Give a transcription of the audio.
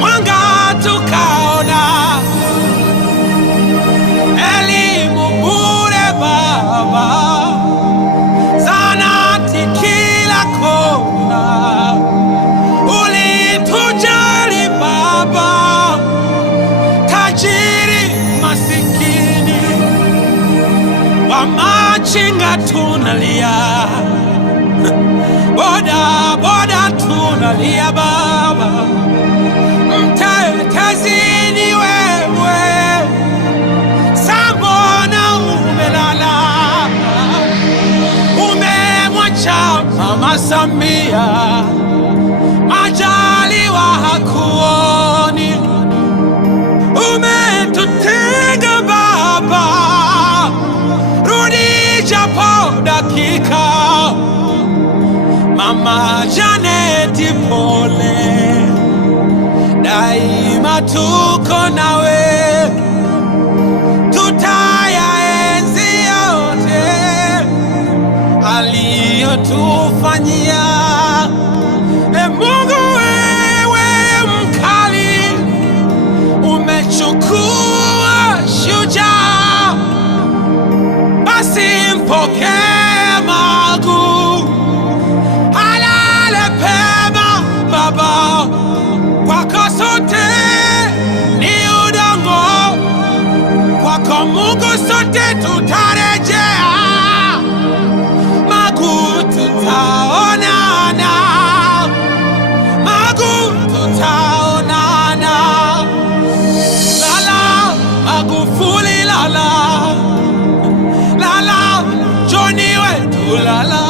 Mwanga tukaona, elimu bure Baba, zahanati kila kona. Ulitujali Baba, tajiri masikini, wamachinga tunalia, boda boda tunalia Baba, mtetezi ni wewe, sambona umelala, umemwacha Mama Samia, Majaliwa hakuoni, umetutenga Baba, rudi japo dakika. Mama Janeti pole, daima tuko nawe, tutayaenzi yote aliyotufanyia. Mungu wewe mkali, umechukua shujaa, basi mpokee Magu, halale pema Baba, kwako sote ni udongo, kwako Mungu sote tutarejea. Magu tutaonana, Magu tutaonana. Lala Magufuli, lala lala John wetu, lala.